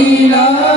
ইলাহা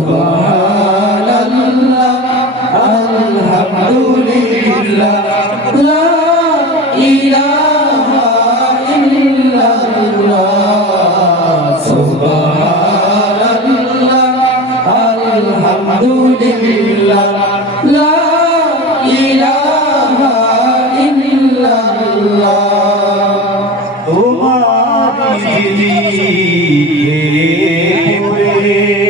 সুবহানাল্লাহ আলহামদুলিল্লাহ লা ইলাহা ইল্লাল্লাহ সুবহানাল্লাহ আলহামদুলিল্লাহ লা ইলাহা ইল্লাল্লাহ তোমার দিদি রে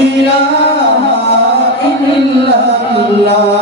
ইলাহা ইল্লাল্লাহ।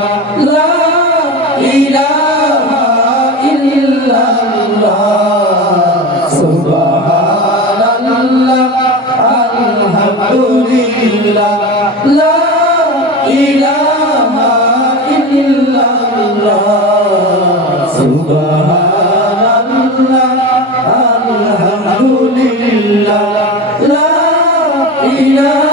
Subhanallah, Alhamdulillah, La ilaha